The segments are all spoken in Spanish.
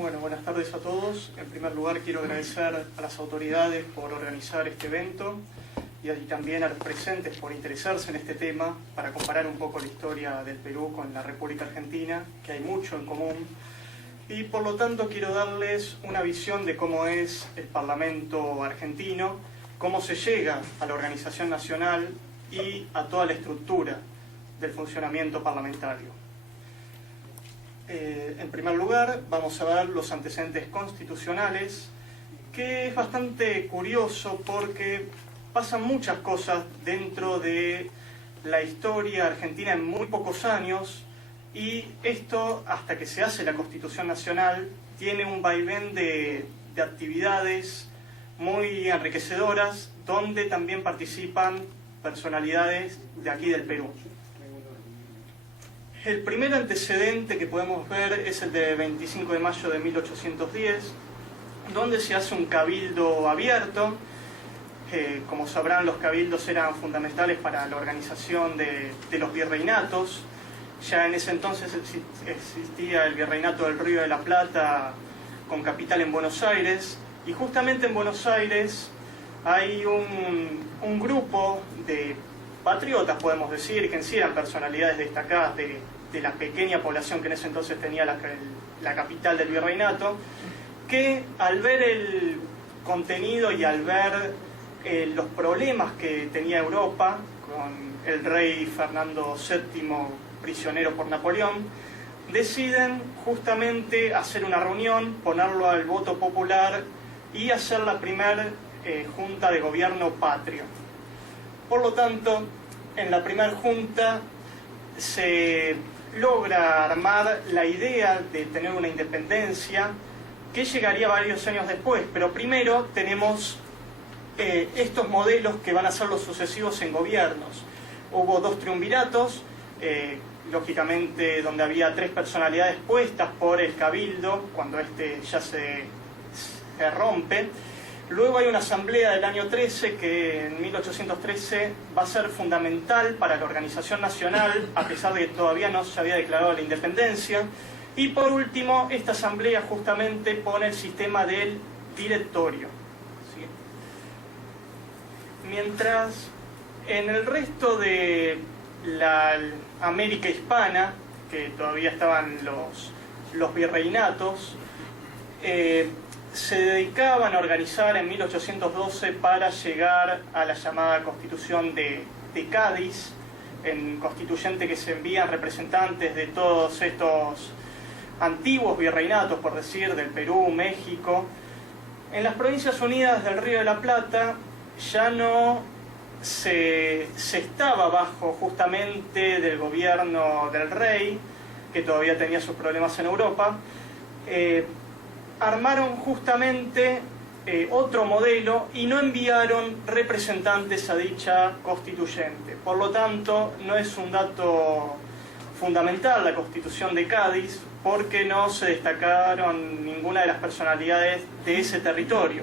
Bueno, buenas tardes a todos. En primer lugar, quiero agradecer a las autoridades por organizar este evento y también a los presentes por interesarse en este tema para comparar un poco la historia del Perú con la República Argentina, que hay mucho en común. Y por lo tanto quiero darles una visión de cómo es el Parlamento argentino, cómo se llega a la organización nacional y a toda la estructura del funcionamiento parlamentario. En primer lugar, vamos a ver los antecedentes constitucionales, que es bastante curioso porque pasan muchas cosas dentro de la historia argentina en muy pocos años, y esto, hasta que se hace la Constitución Nacional, tiene un vaivén de actividades muy enriquecedoras, donde también participan personalidades de aquí del Perú. El primer antecedente que podemos ver es el de 25 de mayo de 1810, donde se hace un cabildo abierto. Como sabrán, los cabildos eran fundamentales para la organización de los virreinatos. Ya en ese entonces existía el Virreinato del Río de la Plata con capital en Buenos Aires, y justamente en Buenos Aires hay un grupo de patriotas, podemos decir, que en sí eran personalidades destacadas de la pequeña población que en ese entonces tenía la capital del virreinato, que al ver el contenido y al ver los problemas que tenía Europa, con el rey Fernando VII prisionero por Napoleón, deciden justamente hacer una reunión, ponerlo al voto popular y hacer la primera junta de gobierno patrio. Por lo tanto, en la primera junta se logra armar la idea de tener una independencia que llegaría varios años después, pero primero tenemos estos modelos que van a ser los sucesivos en gobiernos. Hubo dos triunviratos, lógicamente donde había tres personalidades puestas por el cabildo, cuando este ya se rompe. Luego hay una asamblea del año 13 que en 1813 va a ser fundamental para la organización nacional, a pesar de que todavía no se había declarado la independencia. Y por último, esta asamblea justamente pone el sistema del directorio. ¿Sí? Mientras en el resto de la América hispana, que todavía estaban los virreinatos, se dedicaban a organizar en 1812 para llegar a la llamada Constitución de Cádiz, en constituyente que se envían representantes de todos estos antiguos virreinatos, por decir, del Perú, México. En las Provincias Unidas del Río de la Plata ya no se estaba bajo justamente del gobierno del rey, que todavía tenía sus problemas en Europa. Armaron justamente otro modelo y no enviaron representantes a dicha constituyente. Por lo tanto, no es un dato fundamental la Constitución de Cádiz, porque no se destacaron ninguna de las personalidades de ese territorio.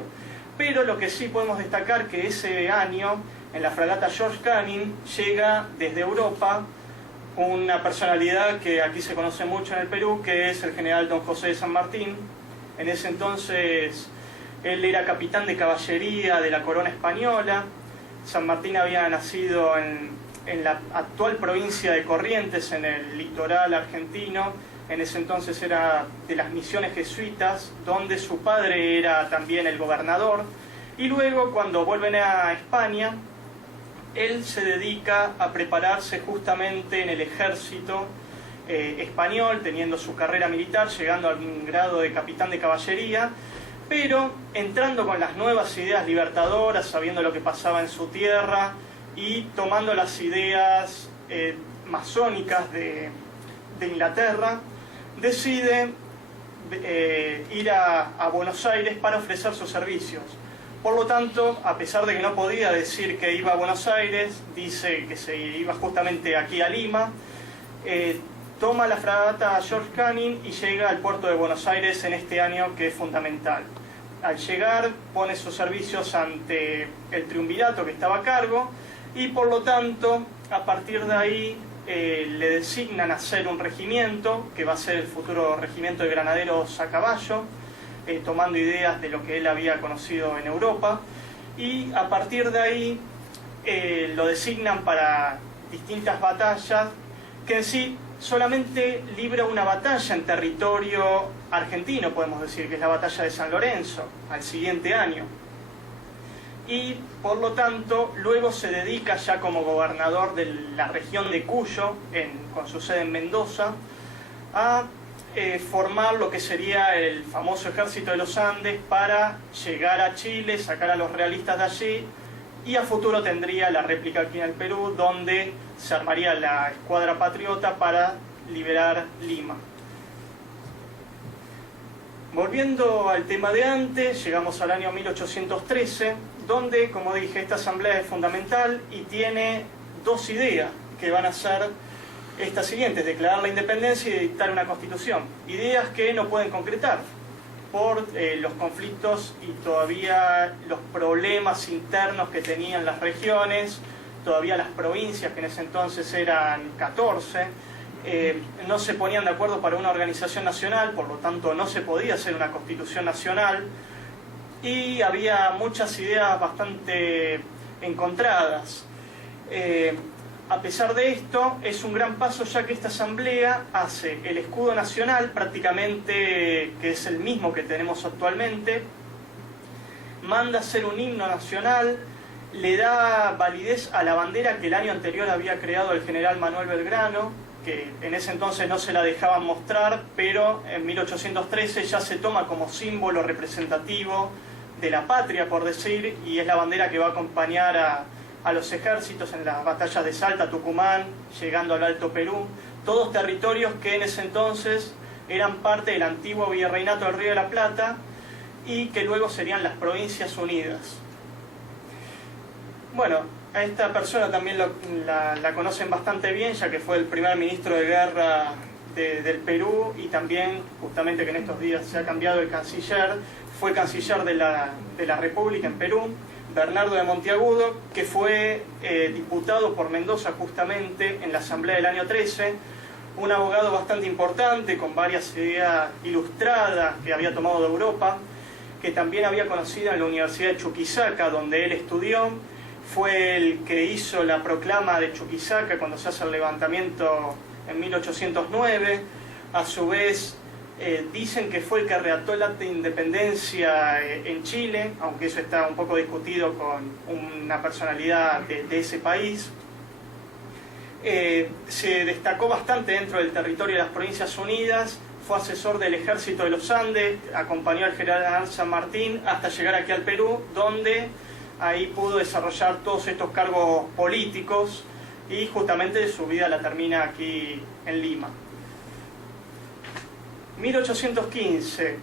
Pero lo que sí podemos destacar que ese año, en la fragata George Canning, llega desde Europa una personalidad que aquí se conoce mucho en el Perú, que es el general Don José de San Martín. En ese entonces él era capitán de caballería de la corona española. San Martín había nacido en la actual provincia de Corrientes, en el litoral argentino. En ese entonces era de las misiones jesuitas, donde su padre era también el gobernador. Y luego, cuando vuelven a España, él se dedica a prepararse justamente en el ejército español, teniendo su carrera militar, llegando al grado de capitán de caballería, pero entrando con las nuevas ideas libertadoras, sabiendo lo que pasaba en su tierra y tomando las ideas masónicas de Inglaterra, decide ir a Buenos Aires para ofrecer sus servicios. Por lo tanto, a pesar de que no podía decir que iba a Buenos Aires, dice que se iba justamente aquí a Lima, toma la fragata George Canning y llega al puerto de Buenos Aires en este año, que es fundamental. Al llegar, pone sus servicios ante el triunvirato que estaba a cargo, y por lo tanto, a partir de ahí, le designan a hacer un regimiento, que va a ser el futuro regimiento de granaderos a caballo, tomando ideas de lo que él había conocido en Europa, y a partir de ahí lo designan para distintas batallas, que en sí solamente libra una batalla en territorio argentino, podemos decir, que es la batalla de San Lorenzo, al siguiente año. Y por lo tanto luego se dedica ya como gobernador de la región de Cuyo, con su sede en Mendoza, a formar lo que sería el famoso Ejército de los Andes para llegar a Chile, sacar a los realistas de allí, y a futuro tendría la réplica aquí en el Perú, donde se armaría la escuadra patriota para liberar Lima. Volviendo al tema de antes, llegamos al año 1813, donde, como dije, esta asamblea es fundamental y tiene dos ideas que van a ser estas siguientes: declarar la independencia y dictar una constitución. Ideas que no pueden concretar por los conflictos y todavía los problemas internos que tenían las regiones, todavía las provincias, que en ese entonces eran 14, no se ponían de acuerdo para una organización nacional, por lo tanto no se podía hacer una constitución nacional, y había muchas ideas bastante encontradas. A pesar de esto, es un gran paso, ya que esta asamblea hace el escudo nacional, prácticamente que es el mismo que tenemos actualmente, manda hacer un himno nacional, le da validez a la bandera que el año anterior había creado el general Manuel Belgrano, que en ese entonces no se la dejaban mostrar, pero en 1813 ya se toma como símbolo representativo de la patria, por decir, y es la bandera que va a acompañar a los ejércitos en las batallas de Salta, Tucumán, llegando al Alto Perú, todos territorios que en ese entonces eran parte del antiguo virreinato del Río de la Plata y que luego serían las Provincias Unidas. Bueno, a esta persona también la conocen bastante bien, ya que fue el primer ministro de guerra del Perú, y también, justamente que en estos días se ha cambiado el canciller, fue canciller de la República en Perú, Bernardo de Monteagudo, que fue diputado por Mendoza justamente en la Asamblea del año 13, un abogado bastante importante, con varias ideas ilustradas que había tomado de Europa, que también había conocido en la Universidad de Chuquisaca, donde él estudió. Fue el que hizo la proclama de Chuquisaca cuando se hace el levantamiento en 1809. A su vez, dicen que fue el que redactó el acta de independencia en Chile, aunque eso está un poco discutido con una personalidad de ese país. Se destacó bastante dentro del territorio de las Provincias Unidas, fue asesor del Ejército de los Andes, acompañó al general San Martín hasta llegar aquí al Perú, donde ahí pudo desarrollar todos estos cargos políticos, y justamente su vida la termina aquí en Lima. 1815.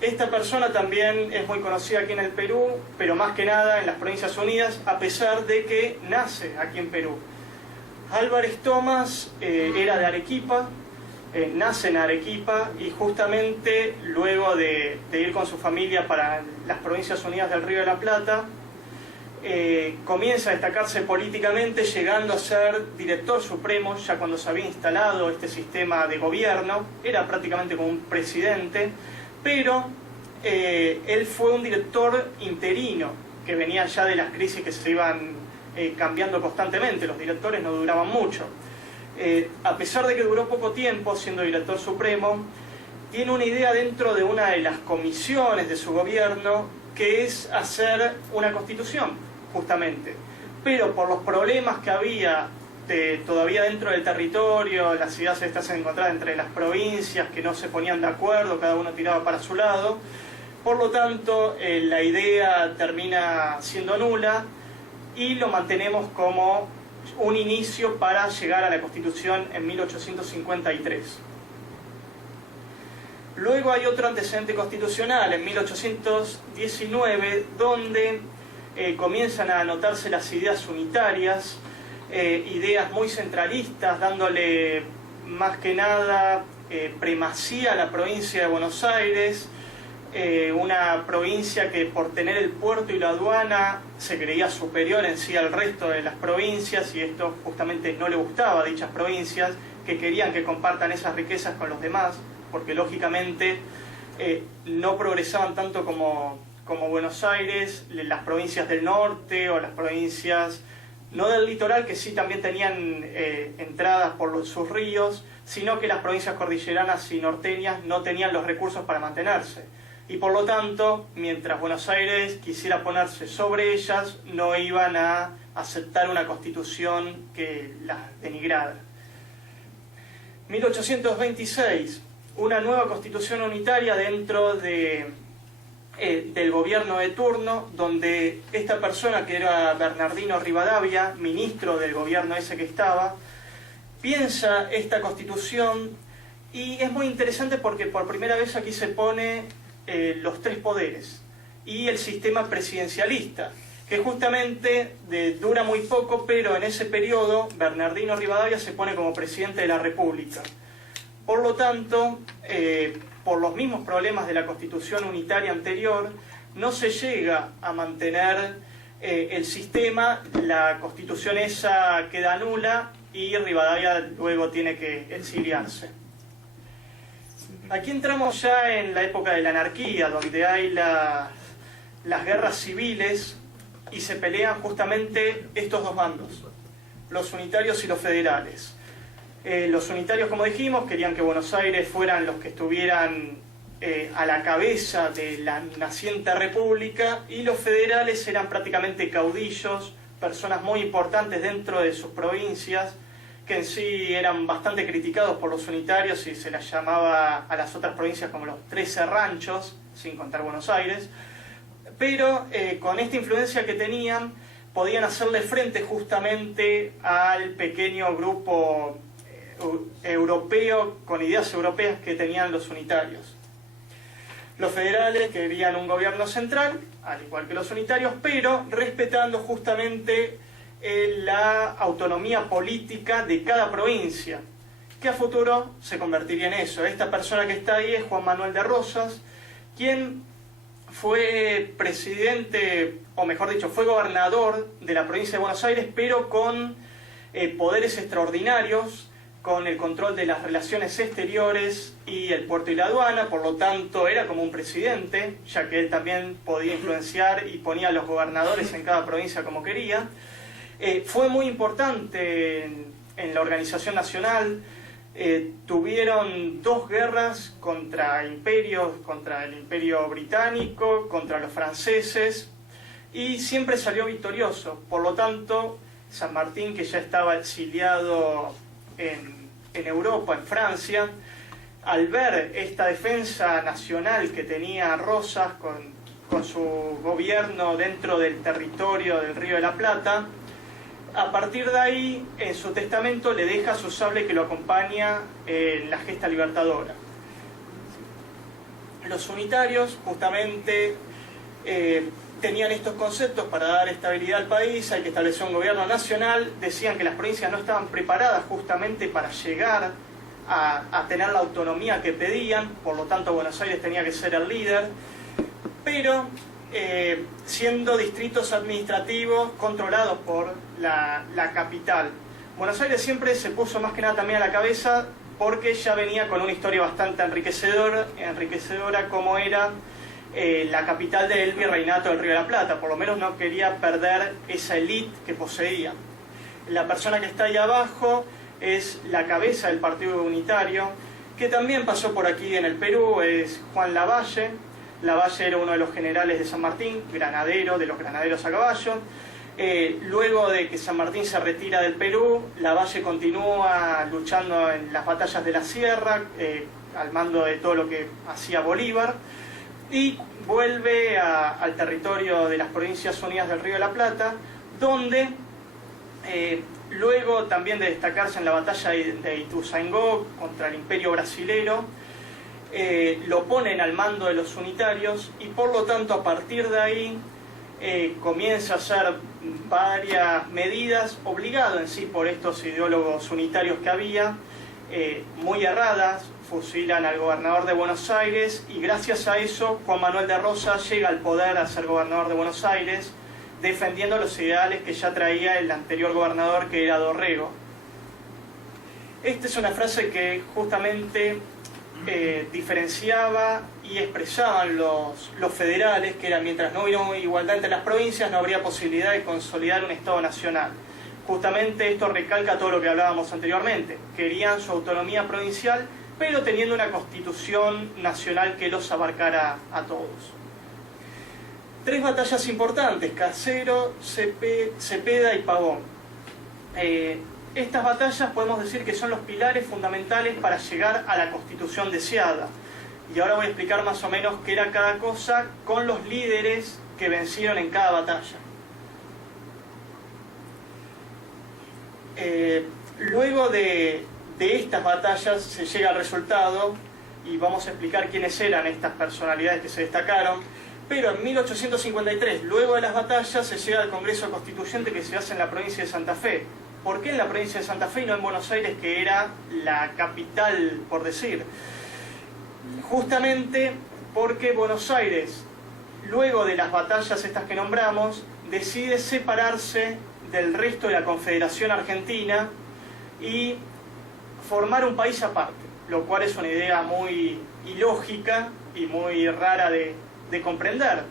Esta persona también es muy conocida aquí en el Perú, pero más que nada en las Provincias Unidas, a pesar de que nace aquí en Perú. Álvarez Thomas era de Arequipa, nace en Arequipa, y justamente luego de ir con su familia para las Provincias Unidas del Río de la Plata, comienza a destacarse políticamente, llegando a ser director supremo ya cuando se había instalado este sistema de gobierno. Era prácticamente como un presidente, pero él fue un director interino, que venía ya de las crisis que se iban cambiando constantemente. Los directores no duraban mucho. A pesar de que duró poco tiempo siendo director supremo, tiene una idea dentro de una de las comisiones de su gobierno, que es hacer una constitución, justamente. Pero por los problemas que había todavía dentro del territorio, las ideas estas se encontraban entre las provincias que no se ponían de acuerdo, cada uno tiraba para su lado, por lo tanto la idea termina siendo nula, y lo mantenemos como un inicio para llegar a la Constitución en 1853. Luego hay otro antecedente constitucional en 1819, donde comienzan a anotarse las ideas unitarias, ideas muy centralistas, dándole más que nada primacía a la provincia de Buenos Aires, una provincia que por tener el puerto y la aduana se creía superior en sí al resto de las provincias, y esto justamente no le gustaba a dichas provincias, que querían que compartan esas riquezas con los demás, porque lógicamente no progresaban tanto como Buenos Aires, las provincias del norte o las provincias no del litoral, que sí también tenían entradas por sus ríos, sino que las provincias cordilleranas y norteñas no tenían los recursos para mantenerse. Y por lo tanto, mientras Buenos Aires quisiera ponerse sobre ellas, no iban a aceptar una constitución que las denigrara. 1826, una nueva constitución unitaria dentro del gobierno de turno, donde esta persona, que era Bernardino Rivadavia, ministro del gobierno ese que estaba, piensa esta constitución, y es muy interesante porque por primera vez aquí se pone los tres poderes y el sistema presidencialista, que justamente dura muy poco, pero en ese periodo Bernardino Rivadavia se pone como presidente de la República. Por lo tanto, por los mismos problemas de la constitución unitaria anterior, no se llega a mantener el sistema, la constitución esa queda nula y Rivadavia luego tiene que exiliarse. Aquí entramos ya en la época de la anarquía, donde hay las guerras civiles y se pelean justamente estos dos bandos, los unitarios y los federales. Los unitarios, como dijimos, querían que Buenos Aires fueran los que estuvieran a la cabeza de la naciente república, y los federales eran prácticamente caudillos, personas muy importantes dentro de sus provincias, que en sí eran bastante criticados por los unitarios y se las llamaba a las otras provincias como los 13 ranchos, sin contar Buenos Aires, pero con esta influencia que tenían podían hacerle frente justamente al pequeño grupo europeo con ideas europeas que tenían los unitarios. Los federales querían un gobierno central, al igual que los unitarios, pero respetando justamente la autonomía política de cada provincia, que a futuro se convertiría en eso. Esta persona que está ahí es Juan Manuel de Rosas, quien fue presidente, o mejor dicho, fue gobernador de la provincia de Buenos Aires, pero con poderes extraordinarios, con el control de las relaciones exteriores y el puerto y la aduana. Por lo tanto era como un presidente, ya que él también podía influenciar y ponía a los gobernadores en cada provincia como quería. Fue muy importante en la organización nacional. Tuvieron dos guerras contra imperios, contra el Imperio Británico, contra los franceses, y siempre salió victorioso. Por lo tanto, San Martín, que ya estaba exiliado en Europa, en Francia, al ver esta defensa nacional que tenía Rosas con su gobierno dentro del territorio del Río de la Plata, a partir de ahí, en su testamento le deja su sable que lo acompaña en la gesta libertadora. Los unitarios justamente tenían estos conceptos para dar estabilidad al país, hay que establecer un gobierno nacional. Decían que las provincias no estaban preparadas justamente para llegar a tener la autonomía que pedían, por lo tanto Buenos Aires tenía que ser el líder, pero siendo distritos administrativos controlados por la capital. Buenos Aires siempre se puso más que nada también a la cabeza porque ya venía con una historia bastante enriquecedora como era la capital del virreinato del Río de la Plata. Por lo menos no quería perder esa élite que poseía. La persona que está ahí abajo es la cabeza del Partido Unitario, que también pasó por aquí en el Perú, es Juan Lavalle. Lavalle era uno de los generales de San Martín, granadero, de los granaderos a caballo. Luego de que San Martín se retira del Perú, Lavalle continúa luchando en las batallas de la Sierra, al mando de todo lo que hacía Bolívar, y vuelve al territorio de las Provincias Unidas del Río de la Plata, donde luego también de destacarse en la batalla de Ituzaingó contra el Imperio Brasilero, lo ponen al mando de los unitarios, y por lo tanto a partir de ahí comienza a hacer varias medidas, obligado en sí por estos ideólogos unitarios que había, muy erradas, fusilan al gobernador de Buenos Aires y gracias a eso Juan Manuel de Rosas llega al poder a ser gobernador de Buenos Aires, defendiendo los ideales que ya traía el anterior gobernador, que era Dorrego. Esta es una frase que justamente diferenciaba y expresaban los federales, que era: mientras no hubiera igualdad entre las provincias no habría posibilidad de consolidar un Estado nacional. Justamente esto recalca todo lo que hablábamos anteriormente. Querían su autonomía provincial, pero teniendo una constitución nacional que los abarcara a todos. Tres batallas importantes: Caseros, Cepeda y Pavón. Estas batallas podemos decir que son los pilares fundamentales para llegar a la constitución deseada. Y ahora voy a explicar más o menos qué era cada cosa con los líderes que vencieron en cada batalla. Luego de estas batallas se llega al resultado y vamos a explicar quiénes eran estas personalidades que se destacaron. Pero en 1853, luego de las batallas, se llega al Congreso Constituyente que se hace en la provincia de Santa Fe. ¿Por qué en la provincia de Santa Fe y no en Buenos Aires, que era la capital, por decir? Justamente porque Buenos Aires, luego de las batallas estas que nombramos, decide separarse del resto de la Confederación Argentina y formar un país aparte, lo cual es una idea muy ilógica y muy rara de comprender.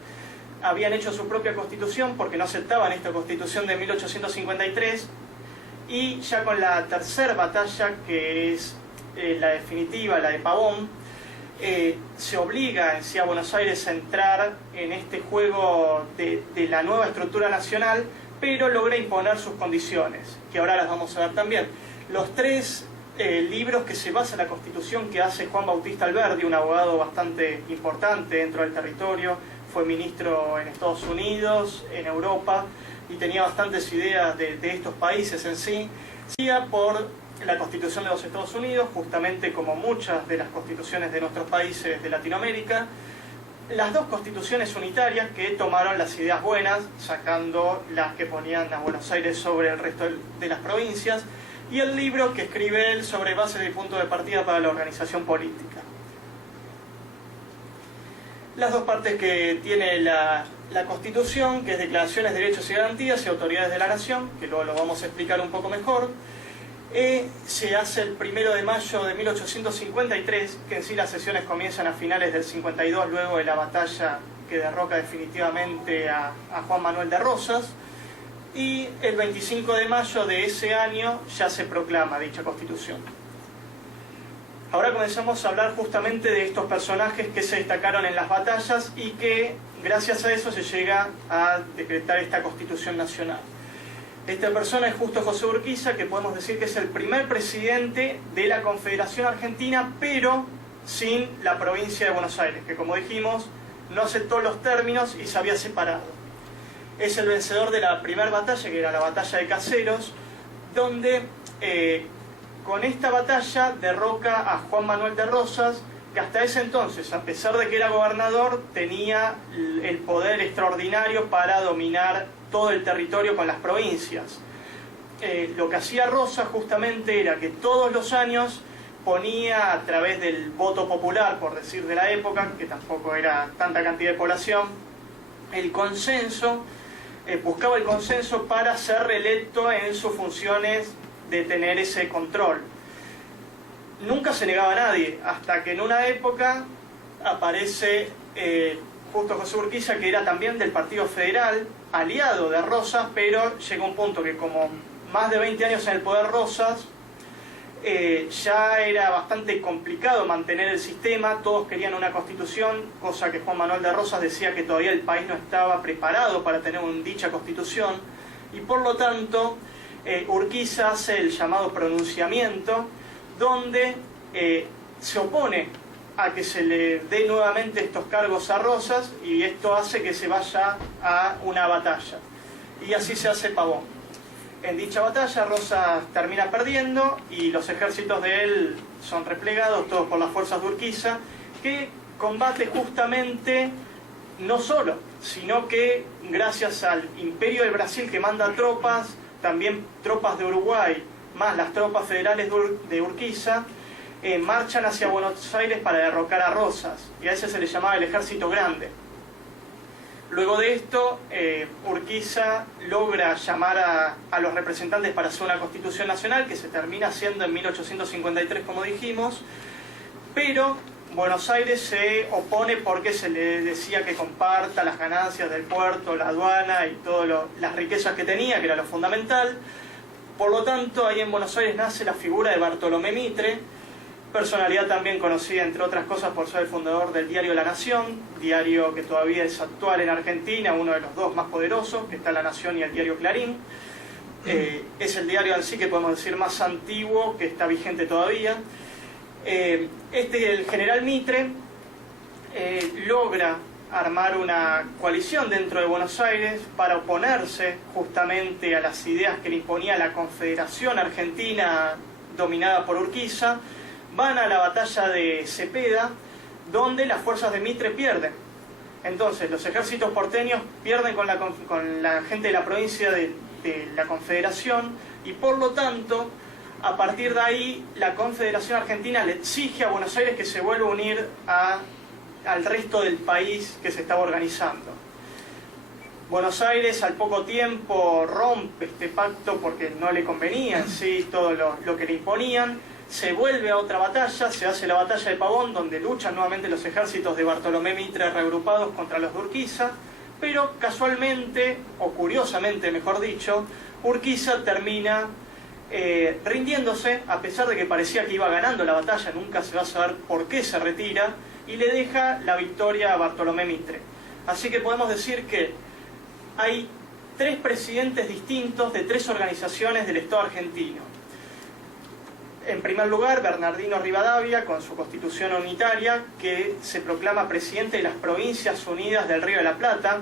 Habían hecho su propia constitución porque no aceptaban esta constitución de 1853, y ya con la tercera batalla, que es la definitiva, la de Pavón, se obliga en sí a Buenos Aires a entrar en este juego de la nueva estructura nacional, pero logra imponer sus condiciones, que ahora las vamos a ver también. Los tres libros que se basa en la Constitución que hace Juan Bautista Alberdi, un abogado bastante importante dentro del territorio, fue ministro en Estados Unidos, en Europa, y tenía bastantes ideas de estos países en sí. Seguía por la Constitución de los Estados Unidos, justamente como muchas de las constituciones de nuestros países de Latinoamérica. Las dos constituciones unitarias que tomaron las ideas buenas, sacando las que ponían a Buenos Aires sobre el resto de las provincias, y el libro que escribe él sobre bases y punto de partida para la organización política. Las dos partes que tiene la Constitución, que es Declaraciones de Derechos y Garantías y Autoridades de la Nación, que luego lo vamos a explicar un poco mejor, se hace el 1 de mayo de 1853, que en sí las sesiones comienzan a finales del 52, luego de la batalla que derroca definitivamente a Juan Manuel de Rosas, y el 25 de mayo de ese año ya se proclama dicha Constitución. Ahora comenzamos a hablar justamente de estos personajes que se destacaron en las batallas y que gracias a eso se llega a decretar esta Constitución Nacional. Esta persona es Justo José Urquiza, que podemos decir que es el primer presidente de la Confederación Argentina, pero sin la provincia de Buenos Aires, que como dijimos no aceptó los términos y se había separado. Es el vencedor de la primera batalla, que era la batalla de Caseros, donde con esta batalla derroca a Juan Manuel de Rosas, que hasta ese entonces, a pesar de que era gobernador, tenía el poder extraordinario para dominar todo el territorio con las provincias. Lo que hacía Rosas justamente era que todos los años ponía, a través del voto popular, por decir de la época, que tampoco era tanta cantidad de población, el consenso, buscaba el consenso para ser reelecto en sus funciones de tener ese control. Nunca se negaba a nadie, hasta que en una época aparece Justo José Urquiza, que era también del Partido Federal, aliado de Rosas, pero llegó un punto que como más de 20 años en el poder Rosas, ya era bastante complicado mantener el sistema, todos querían una constitución, cosa que Juan Manuel de Rosas decía que todavía el país no estaba preparado para tener dicha constitución, y por lo tanto Urquiza hace el llamado pronunciamiento, donde se opone a que se le dé nuevamente estos cargos a Rosas, y esto hace que se vaya a una batalla, y así se hace Pavón. En dicha batalla Rosas termina perdiendo y los ejércitos de él son replegados, todos por las fuerzas de Urquiza, que combate justamente no solo, sino que gracias al Imperio del Brasil, que manda tropas, también tropas de Uruguay, más las tropas federales de Urquiza, marchan hacia Buenos Aires para derrocar a Rosas, y a ese se le llamaba el Ejército Grande. Luego de esto, Urquiza logra llamar a los representantes para hacer una constitución nacional, que se termina haciendo en 1853, como dijimos, pero Buenos Aires se opone porque se le decía que comparta las ganancias del puerto, la aduana y todas las riquezas que tenía, que era lo fundamental. Por lo tanto, ahí en Buenos Aires nace la figura de Bartolomé Mitre, personalidad también conocida, entre otras cosas, por ser el fundador del diario La Nación, diario que todavía es actual en Argentina, uno de los dos más poderosos, que está La Nación y el diario Clarín. Es el diario en sí que podemos decir más antiguo, que está vigente todavía. El general Mitre logra armar una coalición dentro de Buenos Aires para oponerse justamente a las ideas que le imponía la Confederación Argentina dominada por Urquiza. Van a la batalla de Cepeda, donde las fuerzas de Mitre pierden. Entonces los ejércitos porteños pierden con la gente de la provincia de la Confederación, y por lo tanto, a partir de ahí, la Confederación Argentina le exige a Buenos Aires que se vuelva a unir al resto del país que se estaba organizando. Buenos Aires al poco tiempo rompe este pacto porque no le convenía en sí todo lo que le imponían. Se vuelve a otra batalla, se hace la batalla de Pavón, donde luchan nuevamente los ejércitos de Bartolomé Mitre reagrupados contra los de Urquiza, pero casualmente, o curiosamente mejor dicho, Urquiza termina rindiéndose, a pesar de que parecía que iba ganando la batalla, nunca se va a saber por qué se retira, y le deja la victoria a Bartolomé Mitre. Así que podemos decir que hay 3 presidentes distintos de 3 organizaciones del Estado argentino. En primer lugar, Bernardino Rivadavia, con su constitución unitaria, que se proclama presidente de las Provincias Unidas del Río de la Plata,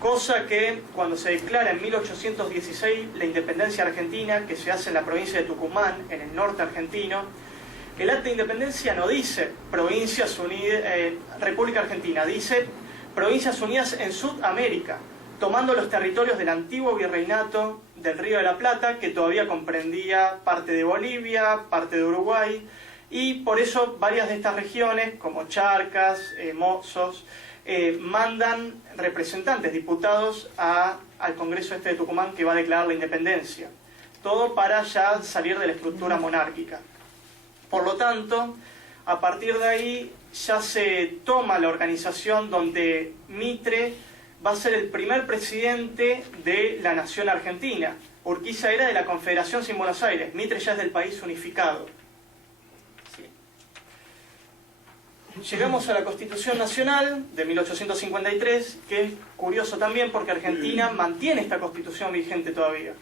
cosa que cuando se declara en 1816 la independencia argentina, que se hace en la provincia de Tucumán, en el norte argentino, el acta de independencia no dice Provincias Unidas, República Argentina, dice Provincias Unidas en Sudamérica, tomando los territorios del antiguo virreinato del Río de la Plata, que todavía comprendía parte de Bolivia, parte de Uruguay, y por eso varias de estas regiones, como Charcas, Mozos, mandan representantes, diputados al Congreso de Tucumán, que va a declarar la independencia. Todo para ya salir de la estructura monárquica. Por lo tanto, a partir de ahí ya se toma la organización donde Mitre va a ser el primer presidente de la nación argentina. Urquiza era de la Confederación sin Buenos Aires, Mitre ya es del país unificado. Sí. Llegamos a la Constitución Nacional de 1853, que es curioso también porque Argentina mantiene esta constitución vigente todavía.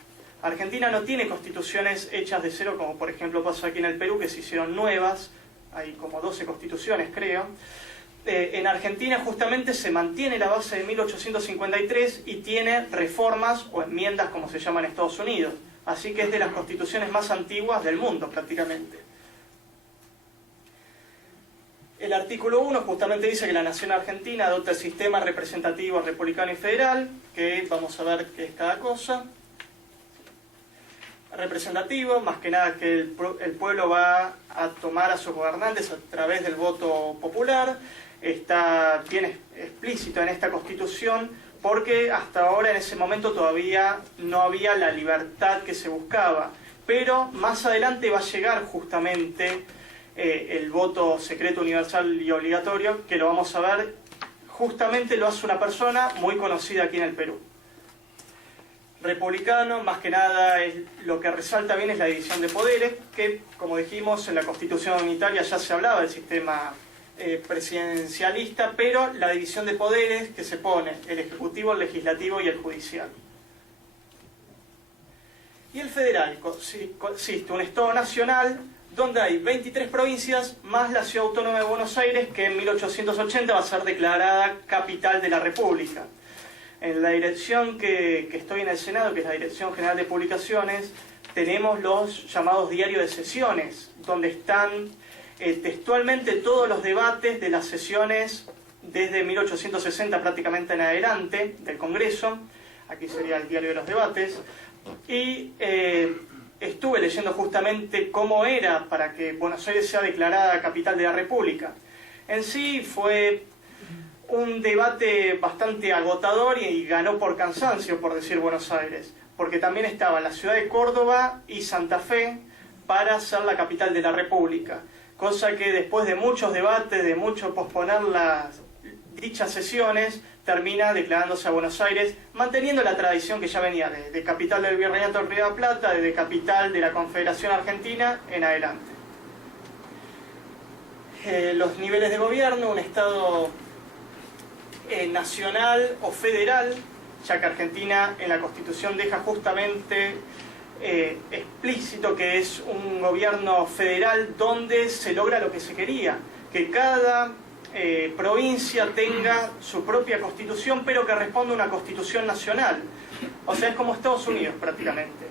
Argentina no tiene constituciones hechas de cero, como por ejemplo pasó aquí en el Perú, que se hicieron nuevas, hay como 12 constituciones creo. En Argentina justamente se mantiene la base de 1853 y tiene reformas o enmiendas, como se llama en Estados Unidos. Así que es de las constituciones más antiguas del mundo prácticamente. El artículo 1 justamente dice que la nación argentina adopta el sistema representativo republicano y federal, que vamos a ver qué es cada cosa. Representativo, más que nada que el pueblo va a tomar a sus gobernantes a través del voto popular. Está bien explícito en esta Constitución porque hasta ahora, en ese momento, todavía no había la libertad que se buscaba. Pero más adelante va a llegar justamente el voto secreto, universal y obligatorio, que lo vamos a ver, justamente lo hace una persona muy conocida aquí en el Perú. Republicano, más que nada, lo que resalta bien es la división de poderes, que, como dijimos, en la Constitución unitaria ya se hablaba del sistema presidencialista, pero la división de poderes que se pone el Ejecutivo, el Legislativo y el Judicial. Y el federal consiste en un Estado nacional donde hay 23 provincias más la Ciudad Autónoma de Buenos Aires, que en 1880 va a ser declarada capital de la República. En la dirección que estoy en el Senado, que es la Dirección General de Publicaciones, tenemos los llamados diarios de sesiones, donde están textualmente todos los debates de las sesiones desde 1860 prácticamente en adelante del Congreso. Aquí sería el diario de los debates. Y estuve leyendo justamente cómo era para que Buenos Aires sea declarada capital de la República. En sí fue un debate bastante agotador y ganó por cansancio, por decir Buenos Aires, porque también estaba la ciudad de Córdoba y Santa Fe para ser la capital de la República, cosa que después de muchos debates, de mucho posponer dichas sesiones, termina declarándose a Buenos Aires, manteniendo la tradición que ya venía de capital del Virreinato del Río de la Plata, de capital de la Confederación Argentina en adelante. Los niveles de gobierno, un Estado nacional o federal, ya que Argentina en la Constitución deja justamente explícito que es un gobierno federal donde se logra lo que se quería, que cada provincia tenga su propia constitución, pero que responda a una constitución nacional. O sea, es como Estados Unidos prácticamente,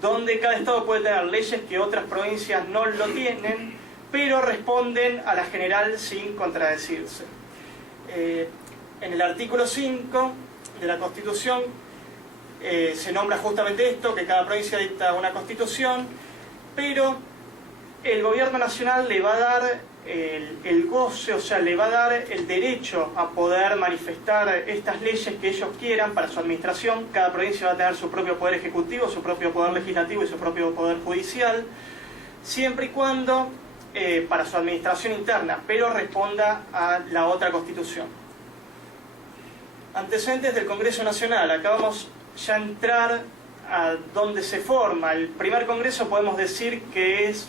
donde cada estado puede tener leyes que otras provincias no lo tienen, pero responden a la general sin contradecirse. En el artículo 5 de la Constitución se nombra justamente esto, que cada provincia dicta una constitución, pero el gobierno nacional le va a dar el goce, o sea, le va a dar el derecho a poder manifestar estas leyes que ellos quieran para su administración. Cada provincia va a tener su propio poder ejecutivo, su propio poder legislativo y su propio poder judicial, siempre y cuando para su administración interna, pero responda a la otra constitución. Antecedentes del Congreso Nacional. Acá vamos ya a entrar a donde se forma. El primer congreso podemos decir que es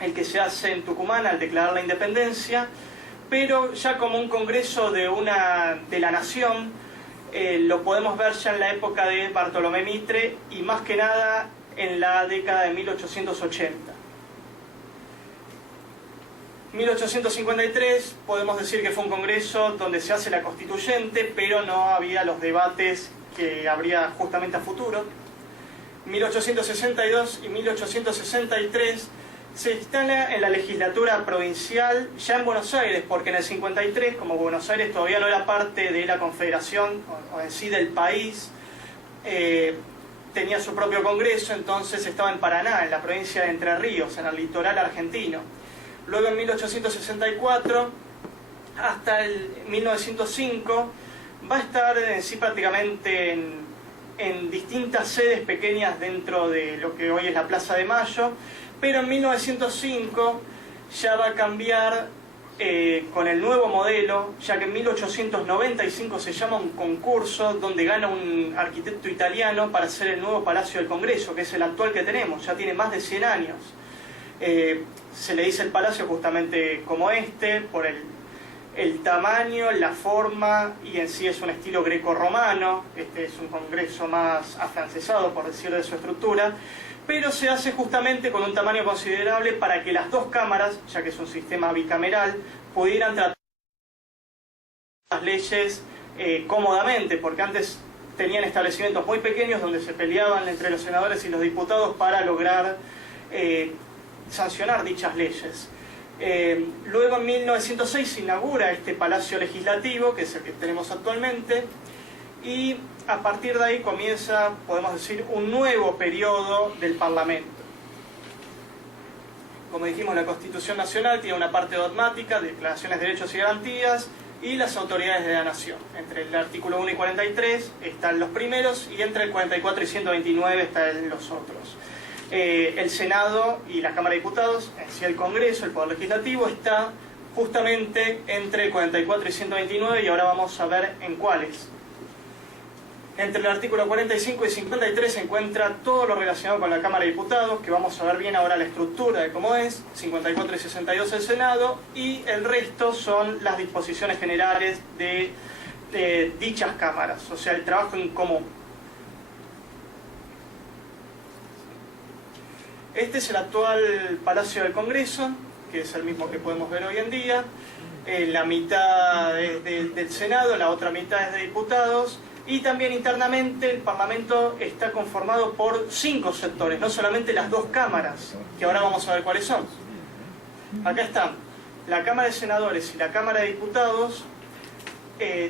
el que se hace en Tucumán al declarar la independencia, pero ya como un congreso de la nación, lo podemos ver ya en la época de Bartolomé Mitre y más que nada en la década de 1880. 1853 podemos decir que fue un congreso donde se hace la constituyente, pero no había los debates que habría justamente a futuro. 1862 y 1863 se instala en la legislatura provincial ya en Buenos Aires, porque en el 53, como Buenos Aires todavía no era parte de la Confederación o en sí del país, tenía su propio congreso, entonces estaba en Paraná, en la provincia de Entre Ríos, en el litoral argentino. Luego en 1864 hasta el 1905 va a estar en sí prácticamente en distintas sedes pequeñas dentro de lo que hoy es la Plaza de Mayo, pero en 1905 ya va a cambiar con el nuevo modelo, ya que en 1895 se llama un concurso donde gana un arquitecto italiano para hacer el nuevo Palacio del Congreso, que es el actual que tenemos, ya tiene más de 100 años. Se le dice el palacio justamente como por el tamaño, la forma, y en sí es un estilo greco-romano. Este es un congreso más afrancesado, por decirlo, de su estructura, pero se hace justamente con un tamaño considerable para que las dos cámaras, ya que es un sistema bicameral, pudieran tratar las leyes cómodamente, porque antes tenían establecimientos muy pequeños donde se peleaban entre los senadores y los diputados para lograr sancionar dichas leyes. Luego en 1906 se inaugura este Palacio Legislativo, que es el que tenemos actualmente, y a partir de ahí comienza, podemos decir, un nuevo periodo del Parlamento. Como dijimos, la Constitución Nacional tiene una parte dogmática, declaraciones de derechos y garantías, y las autoridades de la nación. Entre el artículo 1 y 43 están los primeros, y entre el 44 y 129 están los otros. El Senado y la Cámara de Diputados, en sí el Congreso, el Poder Legislativo, está justamente entre el 44 y 129, y ahora vamos a ver en cuáles. Entre el artículo 45 y 53 se encuentra todo lo relacionado con la Cámara de Diputados, que vamos a ver bien ahora la estructura de cómo es, 54 y 62 el Senado, y el resto son las disposiciones generales de dichas cámaras, o sea, el trabajo en común. Este es el actual Palacio del Congreso, que es el mismo que podemos ver hoy en día. La mitad del Senado, la otra mitad es de diputados, y también internamente el Parlamento está conformado por 5 sectores, no solamente las 2 cámaras, que ahora vamos a ver cuáles son. Acá están la Cámara de Senadores y la Cámara de Diputados.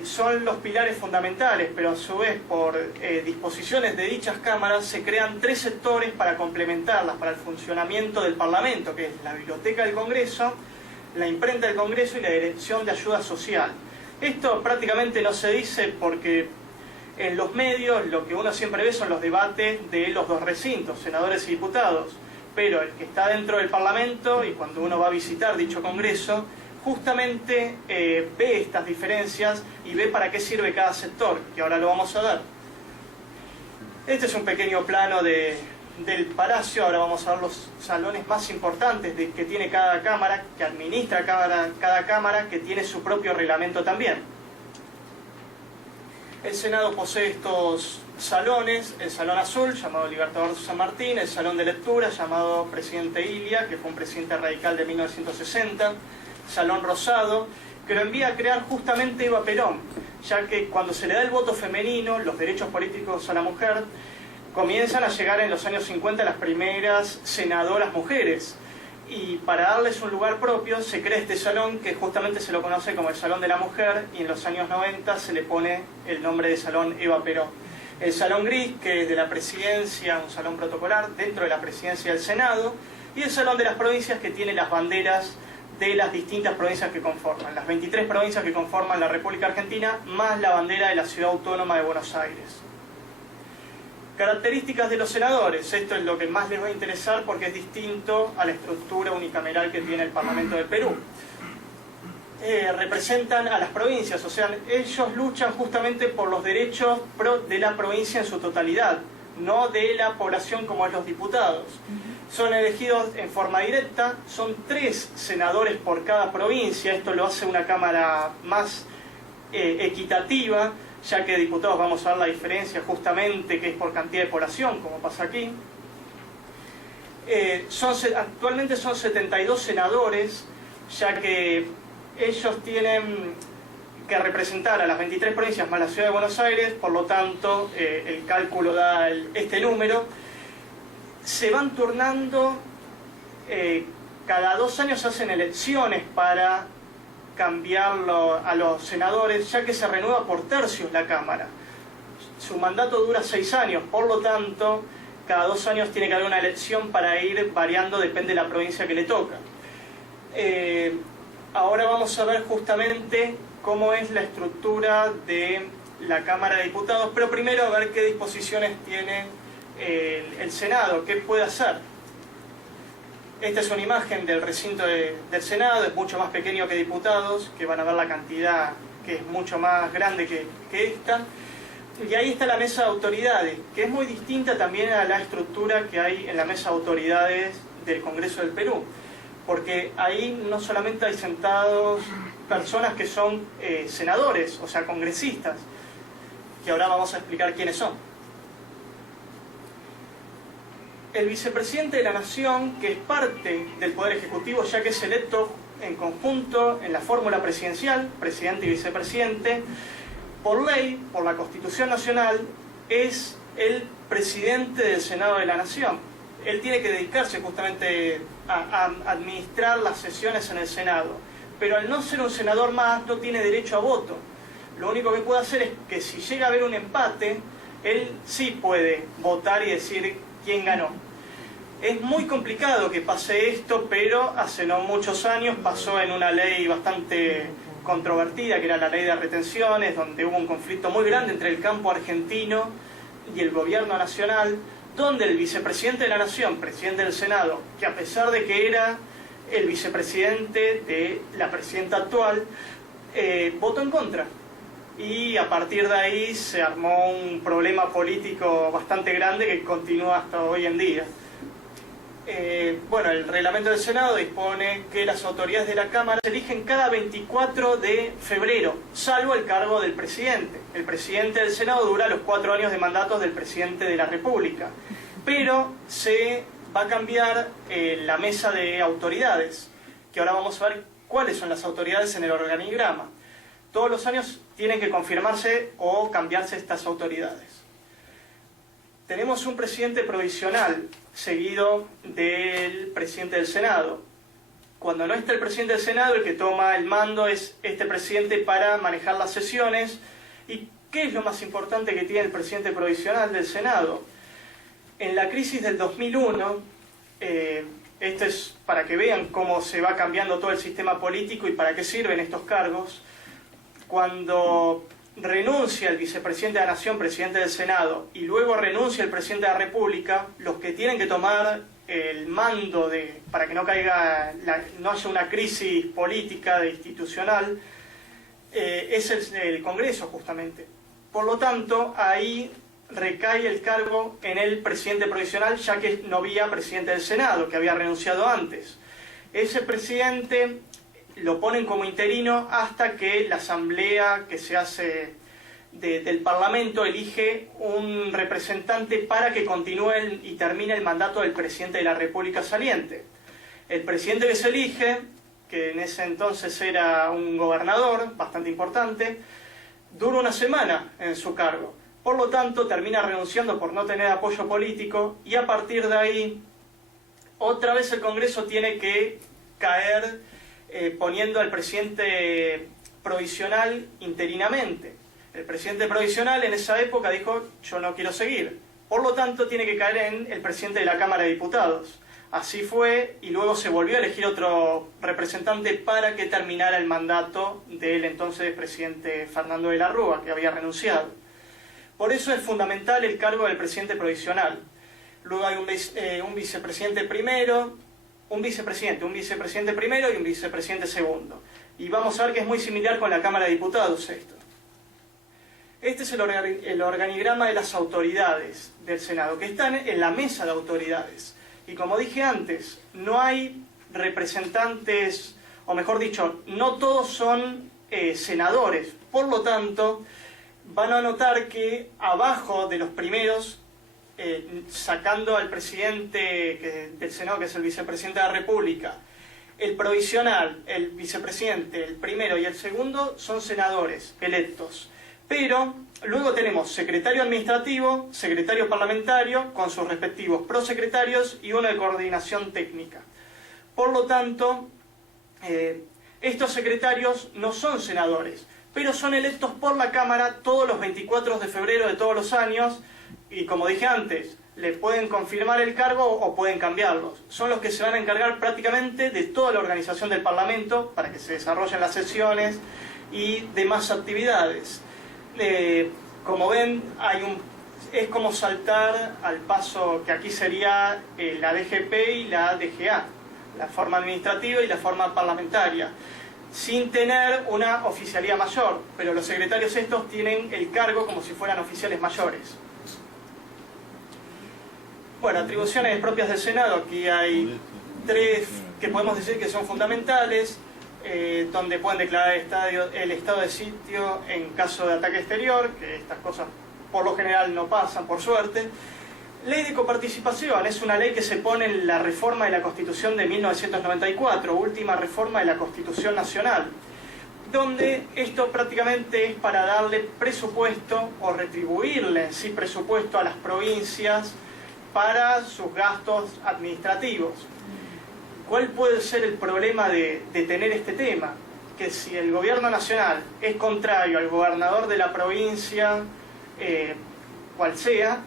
son los pilares fundamentales, pero a su vez por disposiciones de dichas cámaras se crean 3 sectores para complementarlas para el funcionamiento del Parlamento, que es la Biblioteca del Congreso, la Imprenta del Congreso y la Dirección de Ayuda Social. Esto prácticamente no se dice porque en los medios lo que uno siempre ve son los debates de los 2 recintos, senadores y diputados, pero el que está dentro del Parlamento y cuando uno va a visitar dicho Congreso, justamente ve estas diferencias y ve para qué sirve cada sector, que ahora lo vamos a ver. Este es un pequeño plano del Palacio. Ahora vamos a ver los salones más importantes que tiene cada cámara, que administra cada cámara, que tiene su propio reglamento también. El Senado posee estos salones: el Salón Azul, llamado Libertador San Martín; el Salón de Lectura, llamado Presidente Ilia, que fue un presidente radical de 1960; Salón Rosado, que lo envía a crear justamente Eva Perón, ya que cuando se le da el voto femenino, los derechos políticos a la mujer, comienzan a llegar en los años 50 las primeras senadoras mujeres, y para darles un lugar propio se crea este salón que justamente se lo conoce como el Salón de la Mujer, y en los años 90 se le pone el nombre de Salón Eva Perón. El Salón Gris, que es de la Presidencia, un salón protocolar dentro de la Presidencia del Senado, y el Salón de las Provincias, que tiene las banderas de las distintas provincias que conforman, las 23 provincias que conforman la República Argentina, más la bandera de la Ciudad Autónoma de Buenos Aires. Características de los senadores. Esto es lo que más les va a interesar porque es distinto a la estructura unicameral que tiene el Parlamento del Perú. Representan a las provincias, o sea, ellos luchan justamente por los derechos de la provincia en su totalidad, no de la población como es los diputados. Son elegidos en forma directa, son 3 senadores por cada provincia. Esto lo hace una cámara más equitativa, ya que diputados vamos a ver la diferencia justamente que es por cantidad de población, como pasa aquí. Actualmente son 72 senadores, ya que ellos tienen que representar a las 23 provincias más la Ciudad de Buenos Aires, por lo tanto el cálculo da este número. Se van turnando, cada 2 años se hacen elecciones para cambiarlo a los senadores, ya que se renueva por tercios la Cámara. Su mandato dura 6 años, por lo tanto, cada 2 años tiene que haber una elección para ir variando, depende de la provincia que le toca. Ahora vamos a ver justamente cómo es la estructura de la Cámara de Diputados, pero primero a ver qué disposiciones tiene el Senado, qué puede hacer. Esta es una imagen del recinto del Senado, es mucho más pequeño que diputados, que van a ver la cantidad que es mucho más grande que esta. Y ahí está la mesa de autoridades, que es muy distinta también a la estructura que hay en la mesa de autoridades del Congreso del Perú, porque ahí no solamente hay sentados personas que son senadores, o sea, congresistas, que ahora vamos a explicar quiénes son. El vicepresidente de la Nación, que es parte del Poder Ejecutivo, ya que es electo en conjunto en la fórmula presidencial, presidente y vicepresidente, por ley, por la Constitución Nacional, es el presidente del Senado de la Nación. Él tiene que dedicarse justamente a administrar las sesiones en el Senado, pero al no ser un senador más, no tiene derecho a voto. Lo único que puede hacer es que si llega a haber un empate, él sí puede votar y decir quién ganó. Es muy complicado que pase esto, pero hace no muchos años pasó en una ley bastante controvertida, que era la ley de retenciones, donde hubo un conflicto muy grande entre el campo argentino y el gobierno nacional, donde el vicepresidente de la Nación, presidente del Senado, que a pesar de que era el vicepresidente de la presidenta actual, votó en contra. Y a partir de ahí se armó un problema político bastante grande que continúa hasta hoy en día. Bueno, el reglamento del Senado dispone que las autoridades de la Cámara se eligen cada 24 de febrero, salvo el cargo del presidente. El presidente del Senado dura los 4 años de mandato del presidente de la República, pero se va a cambiar la mesa de autoridades, que ahora vamos a ver cuáles son las autoridades en el organigrama. Todos los años tienen que confirmarse o cambiarse estas autoridades. Tenemos un presidente provisional, seguido del presidente del Senado. Cuando no está el presidente del Senado, el que toma el mando es este presidente para manejar las sesiones. ¿Y qué es lo más importante que tiene el presidente provisional del Senado? En la crisis del 2001, esto es para que vean cómo se va cambiando todo el sistema político y para qué sirven estos cargos. Cuando renuncia el vicepresidente de la Nación, presidente del Senado, y luego renuncia el presidente de la República, los que tienen que tomar el mando para que no no haya una crisis política, institucional, es el Congreso, justamente. Por lo tanto, ahí recae el cargo en el presidente provisional, ya que no había presidente del Senado, que había renunciado antes. Ese presidente lo ponen como interino hasta que la asamblea que se hace del Parlamento elige un representante para que continúe y termine el mandato del presidente de la República saliente. El presidente que se elige, que en ese entonces era un gobernador bastante importante, dura una semana en su cargo. Por lo tanto, termina renunciando por no tener apoyo político y a partir de ahí, otra vez el Congreso tiene que caer poniendo al presidente provisional interinamente. El presidente provisional en esa época dijo, yo no quiero seguir. Por lo tanto, tiene que caer en el presidente de la Cámara de Diputados. Así fue, y luego se volvió a elegir otro representante para que terminara el mandato del entonces presidente Fernando de la Rúa, que había renunciado. Por eso es fundamental el cargo del presidente provisional. Luego hay un vicepresidente primero, un vicepresidente primero y un vicepresidente segundo. Y vamos a ver que es muy similar con la Cámara de Diputados esto. Este es el organigrama de las autoridades del Senado, que están en la mesa de autoridades. Y como dije antes, no hay representantes, o mejor dicho, no todos son senadores. Por lo tanto, van a notar que abajo de los primeros, sacando al presidente del Senado, que es el vicepresidente de la República, el provisional, el vicepresidente, el primero y el segundo son senadores electos. Pero luego tenemos secretario administrativo, secretario parlamentario, con sus respectivos prosecretarios y uno de coordinación técnica. Por lo tanto, estos secretarios no son senadores, pero son electos por la Cámara todos los 24 de febrero de todos los años, y como dije antes, le pueden confirmar el cargo o pueden cambiarlos. Son los que se van a encargar prácticamente de toda la organización del Parlamento para que se desarrollen las sesiones y demás actividades. Como ven, es como saltar al paso que aquí sería la DGP y la DGA, la forma administrativa y la forma parlamentaria, sin tener una oficialía mayor, pero los secretarios estos tienen el cargo como si fueran oficiales mayores. Bueno, atribuciones propias del Senado, aquí hay 3 que podemos decir que son fundamentales, donde pueden declarar el estado de sitio en caso de ataque exterior, que estas cosas por lo general no pasan, por suerte. Ley de coparticipación, es una ley que se pone en la reforma de la Constitución de 1994, última reforma de la Constitución Nacional, donde esto prácticamente es para darle presupuesto o retribuirle en sí presupuesto a las provincias para sus gastos administrativos. ¿Cuál puede ser el problema de tener este tema? Que si el gobierno nacional es contrario al gobernador de la provincia, cual sea,